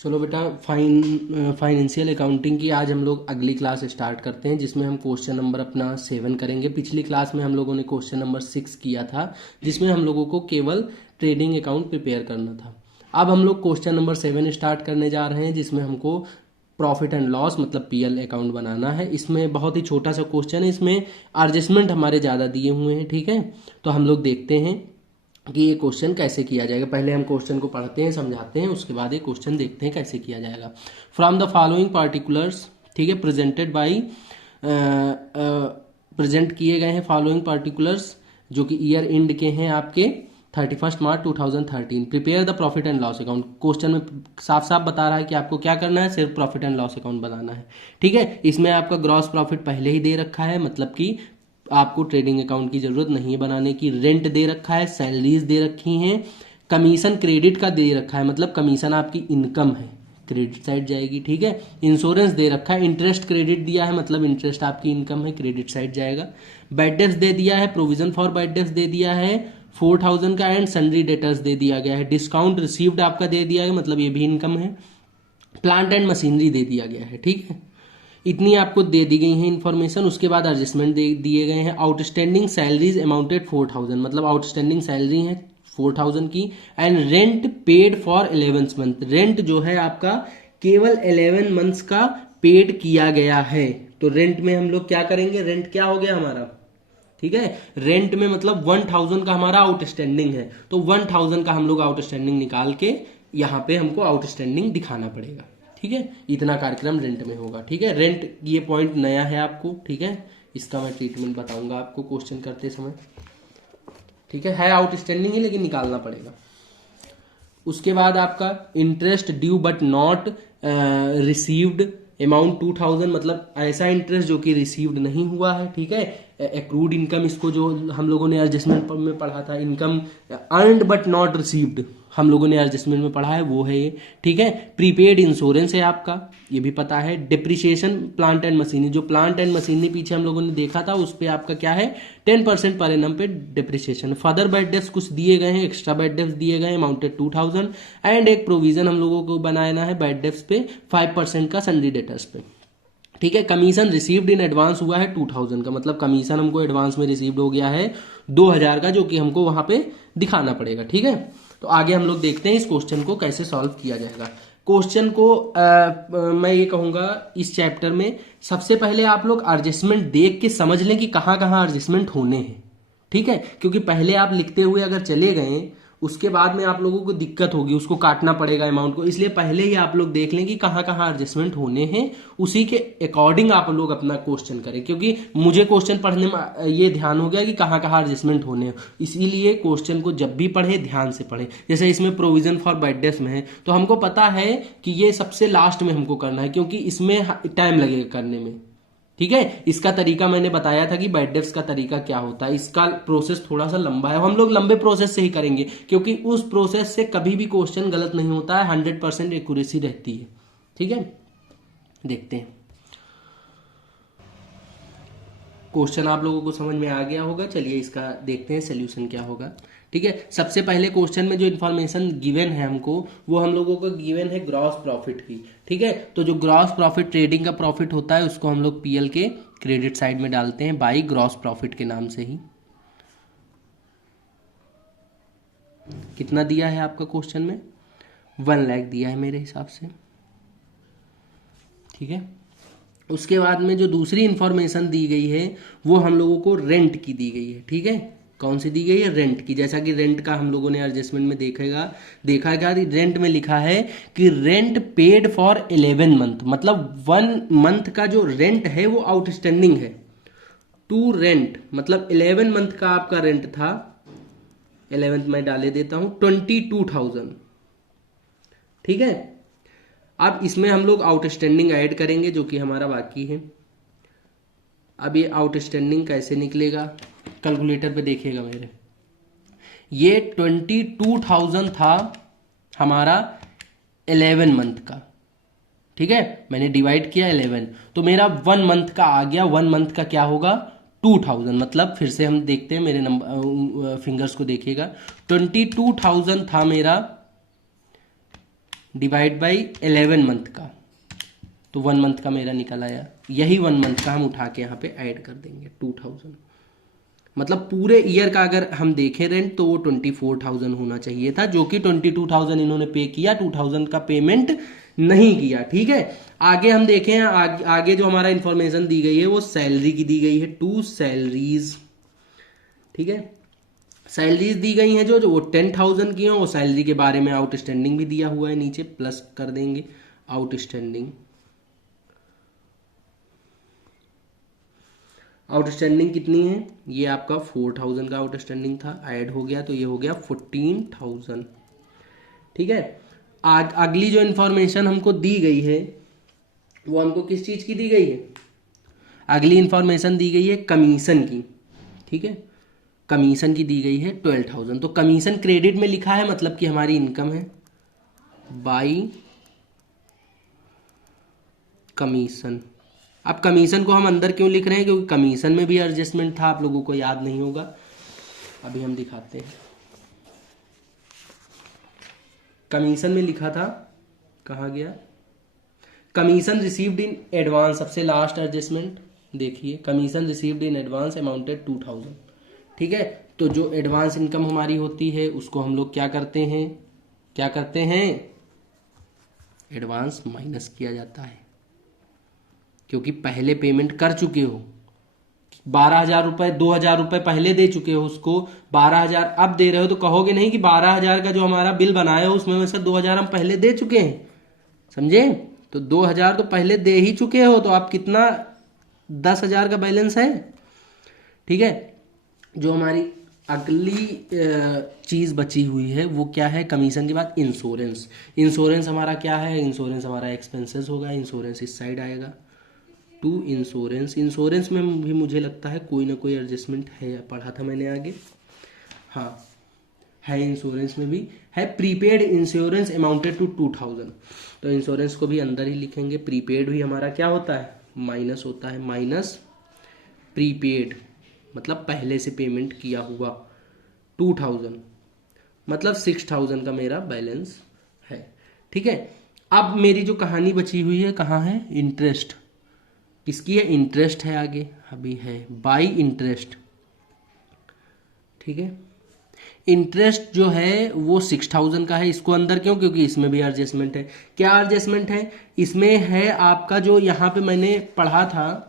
चलो बेटा, financial accounting की आज हम लोग अगली क्लास स्टार्ट करते हैं, जिसमें हम क्वेश्चन नंबर अपना 7 करेंगे। पिछली क्लास में हम लोगों ने क्वेश्चन नंबर 6 किया था, जिसमें हम लोगों को केवल ट्रेडिंग अकाउंट प्रिपेयर करना था। अब हम लोग क्वेश्चन नंबर 7 स्टार्ट करने जा रहे हैं, जिसमें हमको प्रॉफिट एंड लॉस मतलब पीएल अकाउंट बनाना है। इसमें बहुत ही छोटा सा क्वेश्चन है, इसमें एडजस्टमेंट हमारे ज़्यादा दिए हुए हैं। ठीक है, तो हम लोग देखते हैं कि ये क्वेश्चन कैसे किया जाएगा। पहले हम क्वेश्चन को पढ़ते हैं, समझाते हैं, उसके बाद ये क्वेश्चन देखते हैं कैसे किया जाएगा। फ्रॉम द फॉलोइंग पार्टिकुलर्स, ठीक है, प्रेजेंटेड बाई प्रेजेंट किए गए हैं फॉलोइंग पार्टिकुलर्स, जो कि ईयर एंड के हैं आपके 31 मार्च 2013। Prepare the profit and loss account. Question में साफ साफ बता रहा है कि आपको क्या करना है, सिर्फ प्रॉफिट एंड लॉस अकाउंट बनाना है। ठीक है, इसमें आपका ग्रॉस प्रॉफिट पहले ही दे रखा है, मतलब कि आपको ट्रेडिंग अकाउंट की जरूरत नहीं है बनाने की। रेंट दे रखा है, सैलरीज दे रखी हैं, कमीशन क्रेडिट का दे रखा है, मतलब कमीशन आपकी इनकम है, क्रेडिट साइड जाएगी। ठीक है, इंश्योरेंस दे रखा है, इंटरेस्ट क्रेडिट दिया है, मतलब इंटरेस्ट आपकी इनकम है, क्रेडिट साइड जाएगा। बैड डेब्ट्स दे दिया है, प्रोविजन फॉर बैड डेब्ट्स दे दिया है 4000 का, एंड सन्ड्री डेटर्स दे दिया गया है। डिस्काउंट रिसीव्ड आपका दे दिया है, मतलब ये भी इनकम है। प्लांट एंड मशीनरी दे दिया गया है। ठीक है, इतनी आपको दे दी गई है इन्फॉर्मेशन। उसके बाद एडजस्टमेंट दिए गए हैं। आउटस्टैंडिंग सैलरीज अमाउंटेड 4000, मतलब आउटस्टैंडिंग सैलरी है 4000 की। And rent paid for 11 month, rent जो है आपका केवल 11 मंथ्स का पेड किया गया है। तो रेंट में हम लोग क्या करेंगे, रेंट क्या हो गया हमारा, ठीक है, रेंट में मतलब 1000 का हमारा आउटस्टैंडिंग है, तो 1000 का हम लोग आउटस्टैंडिंग निकाल के यहाँ पे हमको आउटस्टैंडिंग दिखाना पड़ेगा। ठीक है, इतना कार्यक्रम रेंट में होगा। ठीक है, रेंट ये पॉइंट नया है आपको। ठीक है, इसका मैं ट्रीटमेंट बताऊंगा आपको क्वेश्चन करते समय। ठीक है आउटस्टैंडिंग ही, लेकिन निकालना पड़ेगा। उसके बाद आपका interest due but not received amount 2000, मतलब ऐसा इंटरेस्ट जो कि रिसीव्ड नहीं हुआ है। ठीक है, एक्रूड इनकम, इसको जो हम लोगों ने एडजस्टमेंट में पढ़ा था, income earned but not received, हम लोगों ने एडजस्टमेंट में पढ़ा है, वो है ये। ठीक है, प्रीपेड इंश्योरेंस है आपका, ये भी पता है। डिप्रिसिएशन प्लांट एंड मशीनरी, जो प्लांट एंड मशीनरी पीछे हम लोगों ने देखा था, उस पर आपका क्या है 10% पर एनम पे डिप्रिसिएशन। फर्दर बैड डेब्ट्स कुछ दिए गए हैं, एक्स्ट्रा बैड डेब्ट्स दिए गए हैं अमाउंटेड 2000, एंड एक प्रोविजन हम लोगों को बनाना है बैड डेब्ट्स पे 5% का सन्ड्री डेटर्स पे। ठीक है, कमीशन रिसीव्ड इन एडवांस हुआ है 2000 का, मतलब कमीशन हमको एडवांस में रिसीव्ड हो गया है 2000 का, जो कि हमको वहां पे दिखाना पड़ेगा। ठीक है, तो आगे हम लोग देखते हैं इस क्वेश्चन को कैसे सॉल्व किया जाएगा। क्वेश्चन को मैं ये कहूंगा, इस चैप्टर में सबसे पहले आप लोग एडजस्टमेंट देख के समझ लें कि कहाँ कहाँ एडजस्टमेंट होने हैं। ठीक है, क्योंकि पहले आप लिखते हुए अगर चले गए, उसके बाद में आप लोगों को दिक्कत होगी, उसको काटना पड़ेगा अमाउंट को, इसलिए पहले ही आप लोग देख लें कि कहाँ कहाँ एडजस्टमेंट होने हैं, उसी के अकॉर्डिंग आप लोग अपना क्वेश्चन करें। क्योंकि मुझे क्वेश्चन पढ़ने में ये ध्यान हो गया कि कहाँ कहाँ एडजस्टमेंट होने हैं, इसीलिए क्वेश्चन को जब भी पढ़े ध्यान से पढ़े। जैसे इसमें प्रोविजन फॉर बैड डेब्ट्स में है, तो हमको पता है कि ये सबसे लास्ट में हमको करना है, क्योंकि इसमें टाइम लगेगा करने में। ठीक है, इसका तरीका मैंने बताया था कि बैड डेब्ट्स का तरीका क्या होता है, इसका प्रोसेस थोड़ा सा लंबा है, हम लोग लंबे प्रोसेस से ही करेंगे, क्योंकि उस प्रोसेस से कभी भी क्वेश्चन गलत नहीं होता है, 100% एक्यूरेसी रहती है। ठीक है, देखते हैं क्वेश्चन आप लोगों को समझ में आ गया होगा। चलिए इसका देखते हैं सोल्यूशन क्या होगा। ठीक है, सबसे पहले क्वेश्चन में जो इन्फॉर्मेशन गिवन है हमको, वो हम लोगों को गिवन है ग्रॉस प्रॉफिट की। ठीक है, तो जो ग्रॉस प्रॉफिट ट्रेडिंग का प्रॉफिट होता है, उसको हम लोग पीएल के क्रेडिट साइड में डालते हैं बाई ग्रॉस प्रॉफिट के नाम से ही। कितना दिया है आपका क्वेश्चन में, 1 लाख दिया है मेरे हिसाब से। ठीक है, उसके बाद में जो दूसरी इंफॉर्मेशन दी गई है, वो हम लोगों को रेंट की दी गई है। ठीक है, कौन सी दी गई है, रेंट की। जैसा कि रेंट का हम लोगों ने एडजस्टमेंट में देखा क्या, रेंट में लिखा है कि रेंट पेड फॉर 11 मंथ, मतलब 1 मंथ का जो रेंट है वो आउटस्टैंडिंग है टू रेंट, मतलब 11 मंथ का आपका रेंट था, 11th मैं डाले देता हूं 22,000। ठीक है, अब इसमें हम लोग आउटस्टैंडिंग ऐड करेंगे, जो कि हमारा बाकी है। अब ये आउटस्टैंडिंग कैसे निकलेगा, कैलकुलेटर पे देखिएगा मेरे, ये 22,000 था हमारा 11 मंथ का। ठीक है, मैंने डिवाइड किया 11, तो मेरा 1 मंथ का आ गया। 1 मंथ का क्या होगा 2000, मतलब फिर से हम देखते हैं, मेरे नंबर फिंगर्स को देखिएगा, 22,000 था मेरा डिवाइड बाई 11 मंथ का, तो 1 मंथ का मेरा निकल आया। यही 1 मंथ का हम उठा के यहाँ पे ऐड कर देंगे 2000। मतलब पूरे ईयर का अगर हम देखें रेंट तो वो 24,000 होना चाहिए था, जो कि 22,000 इन्होंने पे किया, 2,000 का पेमेंट नहीं किया। ठीक है, आगे हम देखें, आगे जो हमारा इंफॉर्मेशन दी गई है वो सैलरी की दी गई है, 2 सैलरीज। ठीक है, सैलरीज दी गई हैं जो वो 10,000 की हैं, वो सैलरी के बारे में आउटस्टैंडिंग भी दिया हुआ है, नीचे प्लस कर देंगे आउटस्टैंडिंग। आउटस्टैंडिंग कितनी है, ये आपका 4,000 का आउटस्टैंडिंग था, ऐड हो गया तो ये हो गया 14,000। ठीक है, अगली जो इंफॉर्मेशन हमको दी गई है वो हमको किस चीज की दी गई है, अगली इंफॉर्मेशन दी गई है कमीशन की। ठीक है, कमीशन की दी गई है 12,000, तो कमीशन क्रेडिट में लिखा है, मतलब कि हमारी इनकम है बाई कमीशन। अब कमीशन को हम अंदर क्यों लिख रहे हैं, क्योंकि कमीशन में भी एडजस्टमेंट था, आप लोगों को याद नहीं होगा, अभी हम दिखाते हैं। कमीशन में लिखा था, कहाँ गया, कमीशन रिसीव्ड इन एडवांस, सबसे लास्ट एडजस्टमेंट देखिए, commission received in advance amounted 2,000। ठीक है, तो जो एडवांस इनकम हमारी होती है उसको हम लोग क्या करते हैं, एडवांस माइनस किया जाता है, क्योंकि पहले पेमेंट कर चुके हो, 12,000 रुपए, 2,000 रुपए पहले दे चुके हो उसको, 12,000 अब दे रहे हो, तो कहोगे नहीं कि 12,000 का जो हमारा बिल बनाया हो उसमें से 2,000 हम पहले दे चुके हैं, समझे। तो 2,000 तो पहले दे ही चुके हो, तो आप कितना, 10,000 का बैलेंस है। ठीक है, जो हमारी अगली चीज बची हुई है वो क्या है, कमीशन के बाद इंश्योरेंस। इंश्योरेंस हमारा क्या है, इंश्योरेंस हमारा एक्सपेंसेस होगा, इंश्योरेंस इस साइड आएगा, टू इंश्योरेंस। इंश्योरेंस में भी मुझे लगता है कोई ना कोई एडजस्टमेंट है, पढ़ा था मैंने आगे, हाँ है, इंश्योरेंस में भी है, प्रीपेड इंश्योरेंस अमाउंटेड टू 2,000, तो इंश्योरेंस को भी अंदर ही लिखेंगे। प्रीपेड भी हमारा क्या होता है, माइनस होता है, माइनस प्रीपेड, मतलब पहले से पेमेंट किया हुआ 2,000, मतलब 6,000 का मेरा बैलेंस है। ठीक है, अब मेरी जो कहानी बची हुई है कहाँ है, इंटरेस्ट, किसकी है, इंटरेस्ट है आगे, अभी है बाई इंटरेस्ट। ठीक है, इंटरेस्ट जो है वो 6,000 का है, इसको अंदर क्यों, क्योंकि इसमें भी एडजस्टमेंट है। क्या एडजस्टमेंट है इसमें, है आपका जो यहाँ पे मैंने पढ़ा था,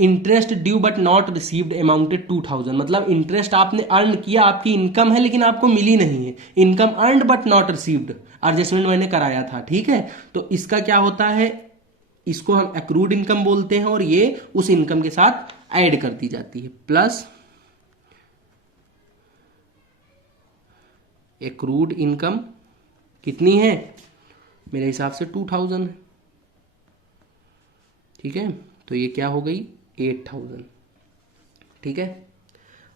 interest due but not received amounted 2,000, मतलब इंटरेस्ट आपने अर्न किया, आपकी इनकम है लेकिन आपको मिली नहीं है, income earned but not received, adjustment मैंने कराया था। ठीक है, तो इसका क्या होता है, इसको हम एक्रूड इनकम बोलते हैं, और ये उस इनकम के साथ ऐड कर दी जाती है, प्लस एक्रूड इनकम कितनी है, मेरे हिसाब से 2,000 है। ठीक है, तो ये क्या हो गई, 8,000। ठीक है,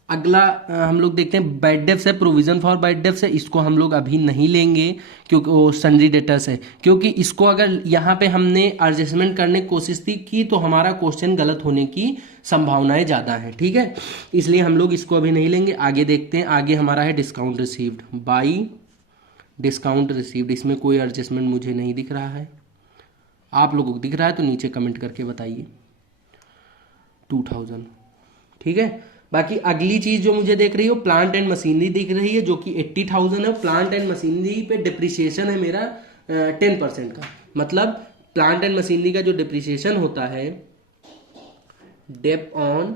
अगला हम लोग देखते हैं बैड डेब्ट्स है, प्रोविजन फॉर बैड डेब्ट्स है, इसको हम लोग अभी नहीं लेंगे क्योंकि वो सन्ड्री डेटर्स है, क्योंकि इसको अगर यहाँ पे हमने एडजस्टमेंट करने की कोशिश की तो हमारा क्वेश्चन गलत होने की संभावनाएं ज़्यादा हैं। ठीक है, इसलिए हम लोग इसको अभी नहीं लेंगे। आगे देखते हैं, आगे हमारा है discount received by discount received, इसमें कोई एडजस्टमेंट मुझे नहीं दिख रहा है, आप लोगों को दिख रहा है तो नीचे कमेंट करके बताइए, 2,000। ठीक है, बाकी अगली चीज जो मुझे देख रही हो, प्लांट एंड मशीनरी दिख रही है, जो कि 80,000 है। प्लांट एंड मशीनरी पे डिप्रिसिएशन है मेरा 10% का, मतलब प्लांट एंड मशीनरी का जो डिप्रिसिएशन होता है, dep on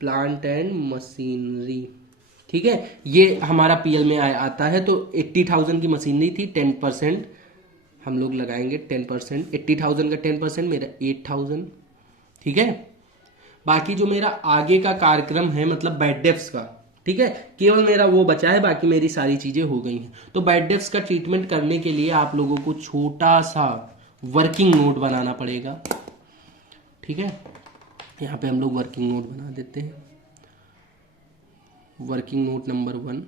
plant and machinery, ठीक है, ये हमारा पीएल में आता है। तो 80,000 की मशीनरी थी, 10% हम लोग लगाएंगे, 10%, 80,000 का 10% मेरा 8,000। ठीक है, बाकी जो मेरा आगे का कार्यक्रम है, मतलब बैड डेब्ट्स का, ठीक है, केवल मेरा वो बचा है, बाकी मेरी सारी चीजें हो गई हैं। तो बैड डेब्ट्स का ट्रीटमेंट करने के लिए आप लोगों को छोटा सा वर्किंग नोट बनाना पड़ेगा। ठीक है, यहाँ पे हम लोग वर्किंग नोट बना देते हैं, वर्किंग नोट नंबर 1।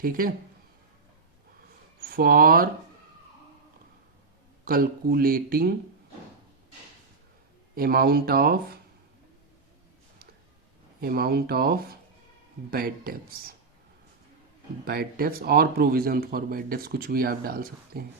ठीक है, for calculating amount of bad debts, bad debts और प्रोविजन फॉर बैड डेब्ट्स, कुछ भी आप डाल सकते हैं,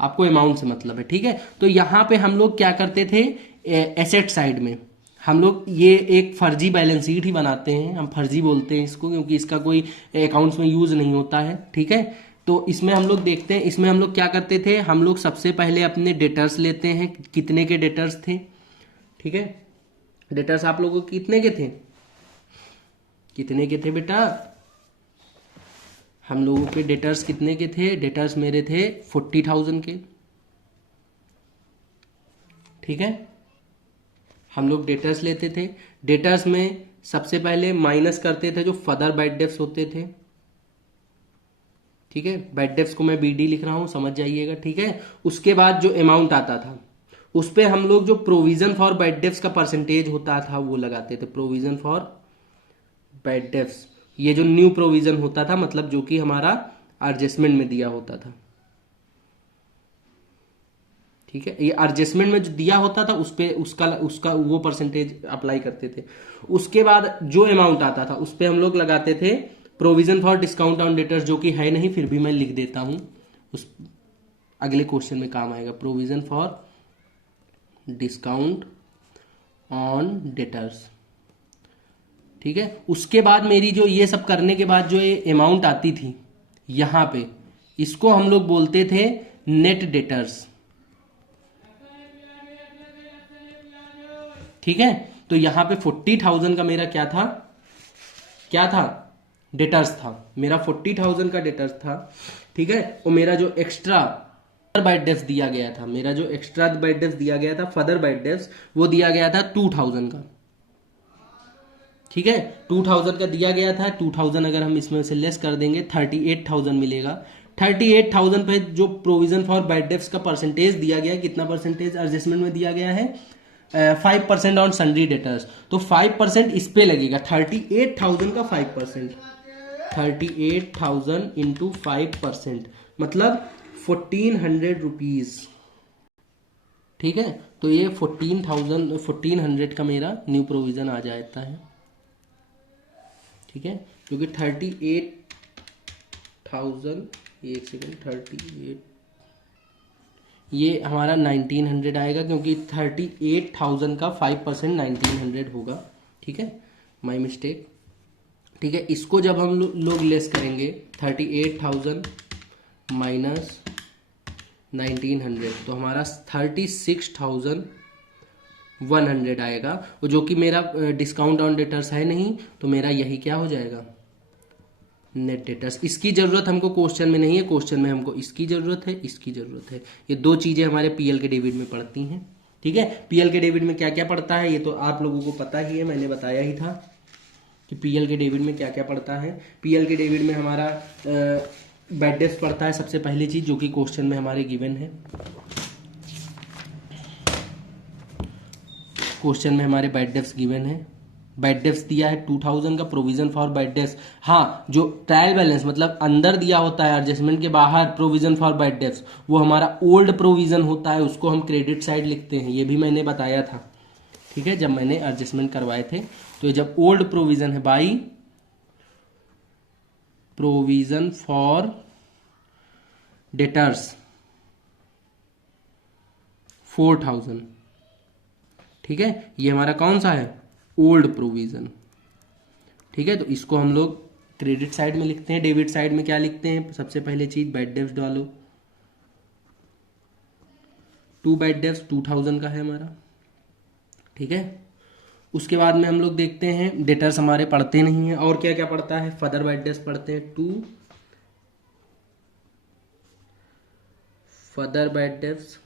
आपको अमाउंट से मतलब है, ठीक है। तो यहाँ पे हम लोग क्या करते थे, एसेट साइड में हम लोग ये एक फर्जी बैलेंस शीट ही बनाते हैं, हम फर्जी बोलते हैं इसको क्योंकि इसका कोई अकाउंट्स में यूज नहीं होता है, ठीक है। तो इसमें हम लोग देखते हैं, इसमें हम लोग क्या करते थे, हम लोग सबसे पहले अपने डेटर्स लेते हैं, कितने के डेटर्स थे, ठीक है। डेटर्स आप लोगों के कितने के थे, कितने के थे बेटा, हम लोगों के डेटर्स कितने के थे, डेटर्स मेरे थे 40,000 के, ठीक है। हम लोग डेटर्स लेते थे, डेटर्स में सबसे पहले माइनस करते थे जो फर्दर बैड डेब्ट्स होते थे, ठीक है। बैड डेब्ट्स को मैं बीडी लिख रहा हूं, समझ जाइएगा, ठीक है। उसके बाद जो अमाउंट आता था उस पे हम लोग जो प्रोविजन फॉर बैड डेब्ट्स का परसेंटेज होता था वो लगाते थे, प्रोविजन फॉर बैड डेब्ट्स, ये जो न्यू प्रोविजन होता था मतलब जो कि हमारा एडजस्टमेंट में दिया होता था, ठीक है। ये एडजस्टमेंट में जो दिया होता था उस पे उसका उसका वो परसेंटेज अप्लाई करते थे। उसके बाद जो अमाउंट आता था उस पे हम लोग लगाते थे provision for discount on debtors, जो कि है नहीं फिर भी मैं लिख देता हूं, उस अगले क्वेश्चन में काम आएगा, provision for discount on debtors, ठीक है। उसके बाद मेरी जो ये सब करने के बाद जो ये अमाउंट आती थी यहां पे, इसको हम लोग बोलते थे नेट डेटर्स, ठीक है। तो यहां पे 40,000 का मेरा क्या था, क्या था, डेटर्स था, मेरा 40,000 का डेटर्स था, ठीक है। और मेरा जो एक्स्ट्रा बाइट डेब्ट्स दिया गया था, मेरा जो एक्स्ट्रा बाइट डेब्ट्स दिया गया था फर्दर बाइट डेब्ट्स, वो दिया गया था 2,000 का, ठीक है। 2,000 का दिया गया था, 2,000 अगर हम इसमें से लेस कर देंगे 38,000 मिलेगा। 38,000 पे जो प्रोविजन फॉर बैड डेब्ट्स का परसेंटेज दिया गया है, कितना परसेंटेज एडजस्टमेंट में दिया गया है, 5% ऑन सन्ड्री डेटर्स, तो 5% इस पे लगेगा, 38,000 का 5%, 38,000 इंटू 5% मतलब 1,400 रुपीज, ठीक है। तो ये 1,400 का मेरा न्यू प्रोविजन आ जाता है, ठीक है। क्योंकि 38,000, एक सेकेंड, 38 ये हमारा 1,900 आएगा क्योंकि 38,000 का 5% 1,900 होगा, ठीक है, माई मिस्टेक, ठीक है। इसको जब हम लोग लेस करेंगे 38,000 माइनस 1,900 तो हमारा 36,100 आएगा, और जो कि मेरा डिस्काउंट ऑन डेटर्स है नहीं, तो मेरा यही क्या हो जाएगा, नेट डेटर्स। इसकी जरूरत हमको क्वेश्चन में नहीं है, क्वेश्चन में हमको इसकी जरूरत है, इसकी जरूरत है, ये दो चीजें हमारे पीएल के डेबिट में पड़ती हैं, ठीक है। पीएल के डेबिट में क्या क्या पड़ता है ये तो आप लोगों को पता ही है, मैंने बताया ही था कि पीएल के डेबिट में क्या क्या पड़ता है। पीएल के डेबिट में हमारा बैड डेब्ट्स पड़ता है सबसे पहली चीज, जो कि क्वेश्चन में हमारे गिवन है, क्वेश्चन में हमारे बैड डेब्ट्स गिवन है, बैड डेब्ट्स दिया है 2,000 का, प्रोविजन फॉर बैड डेब्ट्स, हाँ जो ट्रायल बैलेंस मतलब अंदर दिया होता है एडजस्टमेंट के बाहर प्रोविजन फॉर बैड डेब्ट्स, वो हमारा ओल्ड प्रोविजन होता है, उसको हम क्रेडिट साइड लिखते हैं, ये भी मैंने बताया था, ठीक है, जब मैंने एडजस्टमेंट करवाए थे। तो जब ओल्ड प्रोविजन है बाई प्रोविजन फॉर डेटर्स 4,000, ठीक है, ये हमारा कौन सा है, ओल्ड प्रोविजन, ठीक है। तो इसको हम लोग क्रेडिट साइड में लिखते हैं। डेबिट साइड में क्या लिखते हैं, सबसे पहले चीज बैड डेब्ट्स डालो, 2 बैड डेब्ट्स 2,000 का है हमारा, ठीक है। उसके बाद में हम लोग देखते हैं डेटर्स हमारे पढ़ते नहीं है, और क्या क्या पढ़ता है, फर्दर बैड डेब्ट्स पढ़ते हैं 2 further bad debts,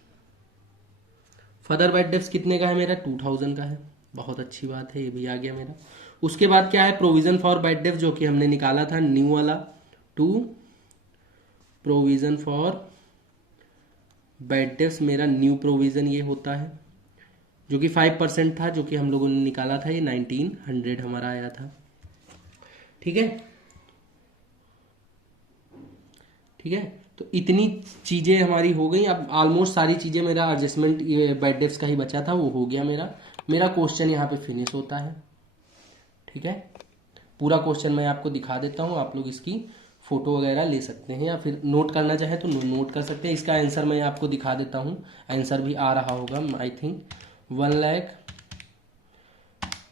further bad debts कितने का है मेरा, 2,000 का है, बहुत अच्छी बात है, ये भी आ गया मेरा। उसके बाद क्या है, प्रोविजन फॉर बैड डेब्ट्स जो कि हमने निकाला था न्यू वाला, 2 प्रोविजन फॉर बैड डेब्ट्स, मेरा न्यू प्रोविजन ये होता है, जो कि 5% था, जो कि हम लोगों ने निकाला था, ये 1,900 हमारा आया था, ठीक है, ठीक है। तो इतनी चीजें हमारी हो गई, अब ऑलमोस्ट सारी चीजें, मेरा एडजस्टमेंट ये बैड डेब्ट्स का ही बचा था, वो हो गया मेरा, मेरा क्वेश्चन यहाँ पे फिनिश होता है, ठीक है। पूरा क्वेश्चन मैं आपको दिखा देता हूँ, आप लोग इसकी फोटो वगैरह ले सकते हैं, या फिर नोट करना चाहे तो नोट कर सकते हैं। इसका आंसर मैं आपको दिखा देता हूँ, आंसर भी आ रहा होगा आई थिंक। 1 लाख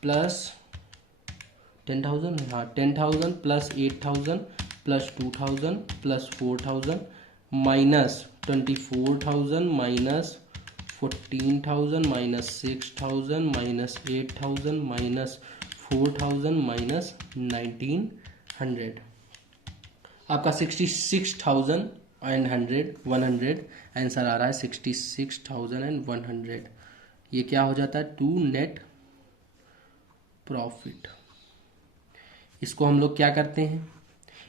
प्लस 10,000, हाँ 10,000 plus 8,000 plus 2,000 plus 4,000 minus 24,000 minus 14,000 minus 6,000 minus 8,000 minus 4,000 minus 1,900। आपका 66,100 आंसर आ रहा है 66,100। ये क्या हो जाता है, टू नेट प्रॉफिट। इसको हम लोग क्या करते हैं,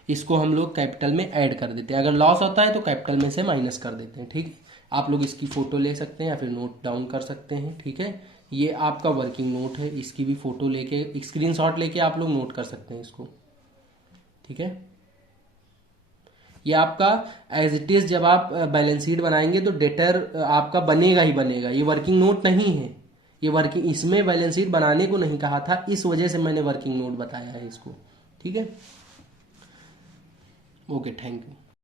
इसको हम लोग कैपिटल में ऐड कर देते हैं। अगर लॉस होता है तो कैपिटल में से माइनस कर देते हैं, ठीक है। आप लोग इसकी फोटो ले सकते हैं या फिर नोट डाउन कर सकते हैं, ठीक है। ये आपका वर्किंग नोट है, इसकी भी फोटो लेके स्क्रीनशॉट लेके आप लोग नोट कर सकते हैं इसको, ठीक है। ये आपका एज इट इज जब आप बैलेंस शीट बनाएंगे तो डेटर आपका बनेगा ही बनेगा, ये वर्किंग नोट नहीं है। ये वर्किंग, इसमें बैलेंस शीट बनाने को नहीं कहा था, इस वजह से मैंने वर्किंग नोट बताया है इसको, ठीक है। Okay, thank you.